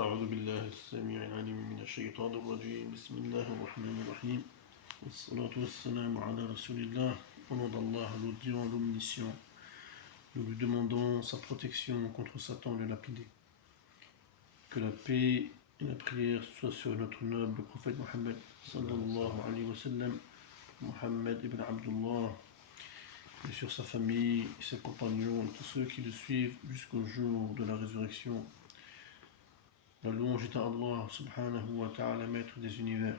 أعوذ بالله السميع العليم من الشيطان الرجيم بسم الله الرحمن الرحيم والصلاة والسلام على رسول الله au nom d'Allah, l'audient, l'omniscient. Nous lui demandons sa protection contre Satan le lapidé. Que la paix et la prière soient sur notre noble prophète Mohammed sallallahu alayhi wa sallam, Mohammed ibn Abdullah, et sur sa famille, ses compagnons et tous ceux qui le suivent jusqu'au jour de la résurrection. La louange est à Allah subhanahu wa ta'ala, maître des univers.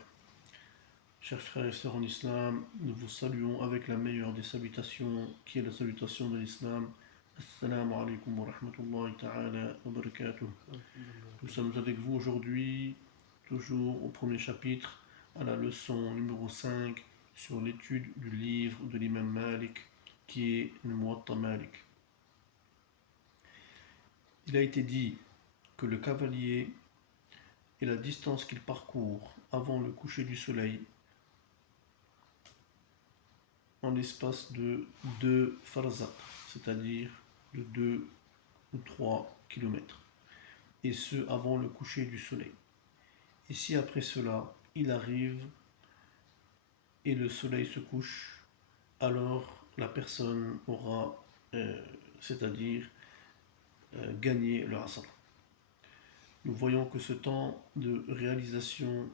Chers frères et sœurs en islam, nous vous saluons avec la meilleure des salutations, qui est la salutation de l'islam. Assalamu alaikum wa rahmatullahi ta'ala wa barakatuh. Nous sommes avec vous aujourd'hui, toujours au premier chapitre, à la leçon numéro 5, sur l'étude du livre de l'imam Malik, qui est le Muwatta Malik. Il a été dit que le cavalier et la distance qu'il parcourt avant le coucher du soleil en l'espace de 2 farzaq, c'est-à-dire de 2 ou 3 kilomètres, et ce avant le coucher du soleil. Et si après cela il arrive et le soleil se couche, alors la personne aura, c'est-à-dire gagné le asr. Nous voyons que ce temps de réalisation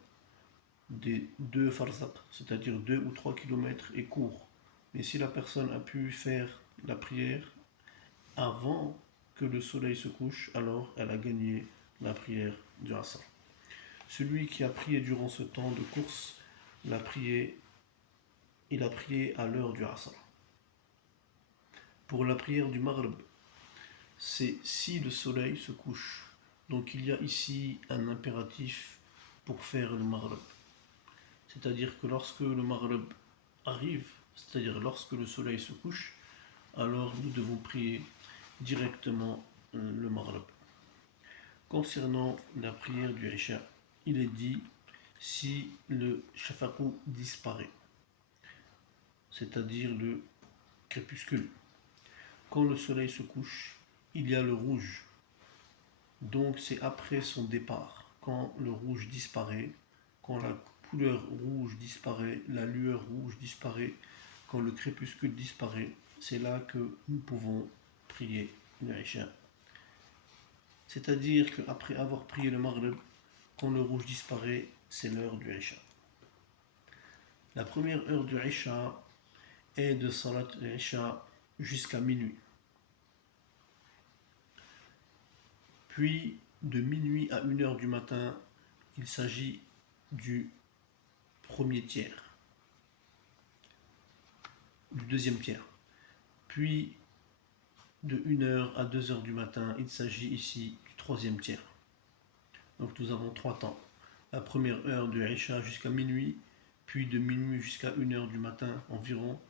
des 2 farzaq, c'est-à-dire 2 ou 3 kilomètres, est court. Mais si la personne a pu faire la prière avant que le soleil se couche, alors elle a gagné la prière du asr. Celui qui a prié durant ce temps de course, il a prié à l'heure du asr. Pour la prière du maghrib, c'est si le soleil se couche. Donc il y a ici un impératif pour faire le maghrib. C'est-à-dire que lorsque le maghrib arrive, c'est-à-dire lorsque le soleil se couche, alors nous devons prier directement le maghrib. Concernant la prière du isha, il est dit si le shafaqu disparaît, c'est-à-dire le crépuscule. Quand le soleil se couche, il y a le rouge. Donc c'est après son départ, quand le rouge disparaît, quand la couleur rouge disparaît, la lueur rouge disparaît, quand le crépuscule disparaît, c'est là que nous pouvons prier le isha. C'est-à-dire qu'après avoir prié le maghrib, quand le rouge disparaît, c'est l'heure du isha. La première heure du isha est de salat isha jusqu'à minuit. Puis, de minuit à 1h du matin, il s'agit du premier tiers, du deuxième tiers. Puis, de 1h à 2h du matin, il s'agit ici du troisième tiers. Donc nous avons 3 temps. La première heure de Isha jusqu'à minuit, puis de minuit jusqu'à 1h du matin environ,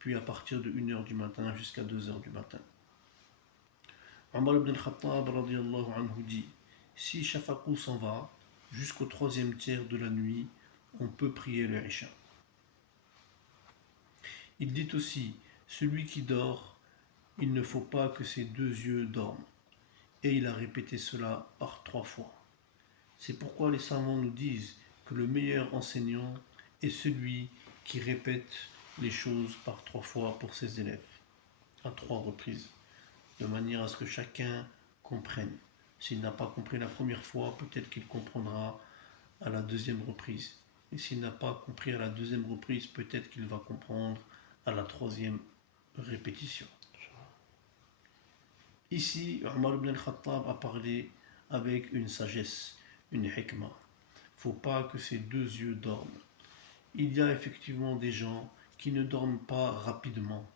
puis à partir de 1h du matin jusqu'à 2h du matin. Omar ibn al-Khattab radiyallahu anhu dit, si Shafaqu s'en va jusqu'au troisième tiers de la nuit, on peut prier le Isha. Il dit aussi, celui qui dort, il ne faut pas que ses 2 yeux dorment. Et il a répété cela par 3 fois. C'est pourquoi les savants nous disent que le meilleur enseignant est celui qui répète les choses par 3 fois pour ses élèves, à 3 reprises, de manière à ce que chacun comprenne. S'il n'a pas compris la première fois, peut-être qu'il comprendra à la 2e reprise. Et s'il n'a pas compris à la 2e reprise, peut-être qu'il va comprendre à la 3e répétition. Ici, Omar ibn al-Khattab a parlé avec une sagesse, une hikmah. Il ne faut pas que ses 2 yeux dorment. Il y a effectivement des gens qui ne dorment pas rapidement.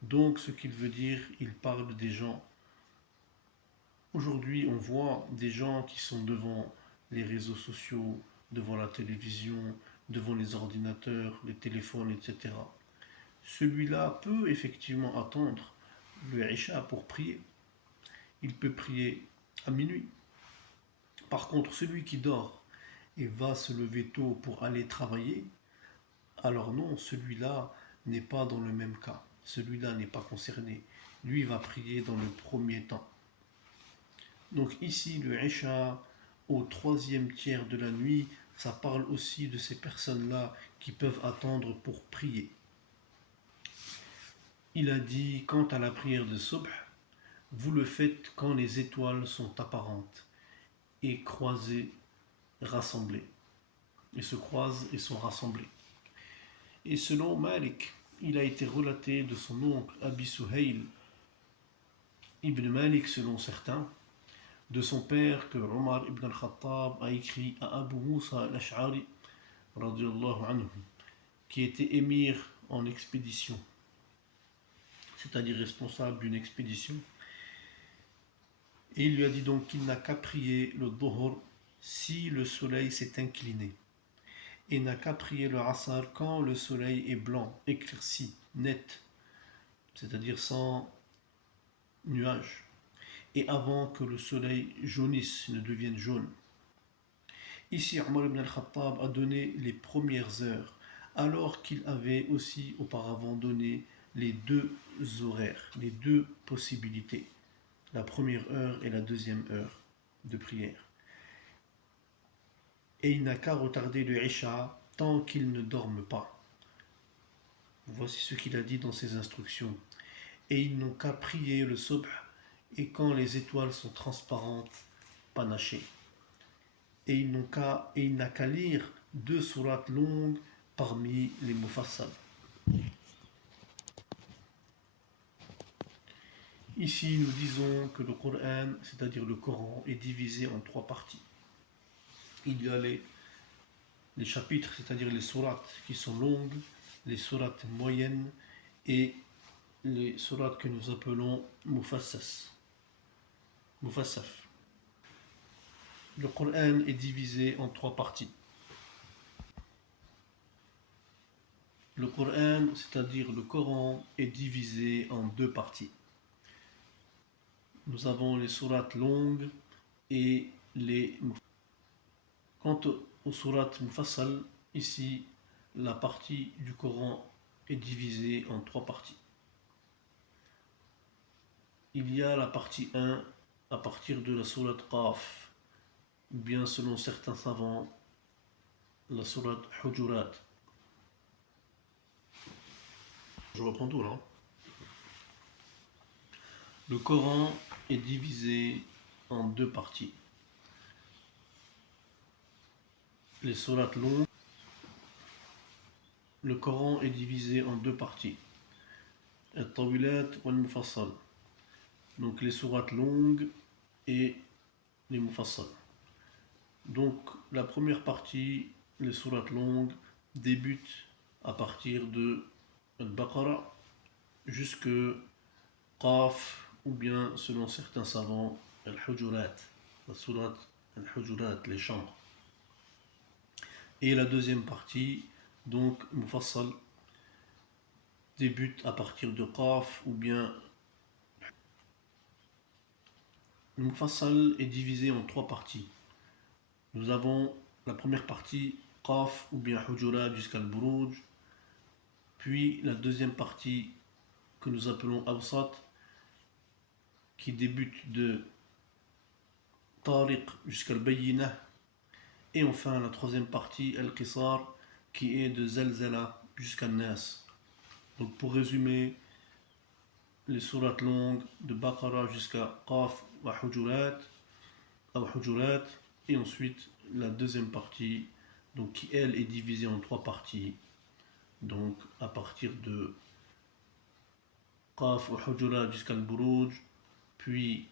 Donc, ce qu'il veut dire, il parle des gens. Aujourd'hui, on voit des gens qui sont devant les réseaux sociaux, devant la télévision, devant les ordinateurs, les téléphones, etc. Celui-là peut effectivement attendre le Isha pour prier. Il peut prier à minuit. Par contre, celui qui dort et va se lever tôt pour aller travailler, alors non, celui-là n'est pas dans le même cas. Celui-là n'est pas concerné. Lui va prier dans le premier temps. Donc ici, le Isha au troisième tiers de la nuit, ça parle aussi de ces personnes-là qui peuvent attendre pour prier. Il a dit, quant à la prière de Subh, vous le faites quand les étoiles sont apparentes et croisées, rassemblées, et se croisent et sont rassemblées. Et selon Malik, il a été relaté de son oncle Abi Suhayl ibn Malik, selon certains, de son père que Omar ibn al-Khattab a écrit à Abu Musa al-Ash'ari, radiyallahu anhu, qui était émir en expédition, c'est-à-dire responsable d'une expédition. Et il lui a dit donc qu'il n'a qu'à prier le Dhuhr si le soleil s'est incliné, et n'a qu'à prier le Asr quand le soleil est blanc, éclairci, net, c'est-à-dire sans nuages, et avant que le soleil jaunisse, ne devienne jaune. Ici, Omar ibn al-Khattab a donné les premières heures, alors qu'il avait aussi auparavant donné les deux horaires, les deux possibilités, la première heure et la deuxième heure de prière. Et il n'a qu'à retarder le Isha tant qu'il ne dorme pas. Voici ce qu'il a dit dans ses instructions. Et ils n'ont qu'à prier le Subh et quand les étoiles sont transparentes, panachées. Et il n'a qu'à lire 2 sourates longues parmi les Mufassal. Ici, nous disons que le Coran, c'est-à-dire le Coran, est divisé en 3 parties. Il y a les chapitres, c'est-à-dire les sourates qui sont longues, les sourates moyennes et les sourates que nous appelons Mufassaf. Le Coran est divisé en 3 parties. Le Coran, c'est-à-dire le Coran, est divisé en 2 parties. Nous avons les sourates longues et les Mufassal. Quant aux sourates Mufassal, ici, la partie du Coran est divisée en 3 parties. Il y a la partie 1 à partir de la sourate Qaf, ou bien selon certains savants, la sourate Hujurat. Je reprends tout là. Le Coran est divisé en 2 parties. Les sourates longues. Le Coran est divisé en 2 parties. Al-Tawilat wal-Mufassal. Donc les sourates longues et les Mufassal. Donc la première partie, les sourates longues, débutent à partir de Al-Baqarah jusque Qaf, ou bien selon certains savants, Al-Hujurat, la sourate Al-Hujurat, les chambres. Et la deuxième partie, donc Mufassal, débute à partir de Qaf, ou bien le Mufassal est divisé en 3 parties. Nous avons la première partie, Qaf ou bien Hujurat jusqu'à Al-Buruj, puis la deuxième partie que nous appelons Awsat, qui débute de Tariq jusqu'à Al-Bayyinah, et enfin la troisième partie, Al-Qisar, qui est de Zalzala jusqu'à Nas. Donc pour résumer, les sourates longues de Baqarah jusqu'à Qaf ou Hujurat, et ensuite la deuxième partie, donc qui elle est divisée en 3 parties, donc à partir de Qaf ou Hujurat jusqu'à Al-Buruj, puis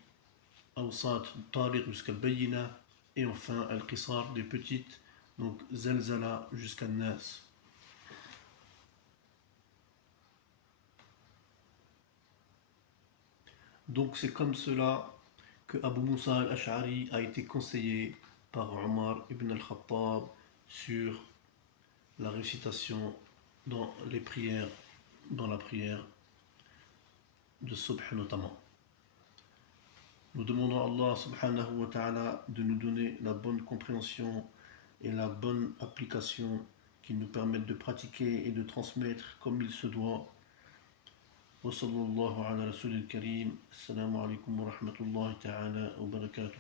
Awsat, Tariq jusqu'à Al-Bayyinah, et enfin Al-Qisar, des petites, donc Zalzala jusqu'à Nas. Donc c'est comme cela que Abu Musa al-Ash'ari a été conseillé par Omar ibn al-Khattab sur la récitation dans les prières, dans la prière de Subh notamment. Nous demandons à Allah subhanahu wa ta'ala de nous donner la bonne compréhension et la bonne application qui nous permettent de pratiquer et de transmettre comme il se doit. وصلى الله على رسول الكريم السلام عليكم ورحمة الله تعالى وبركاته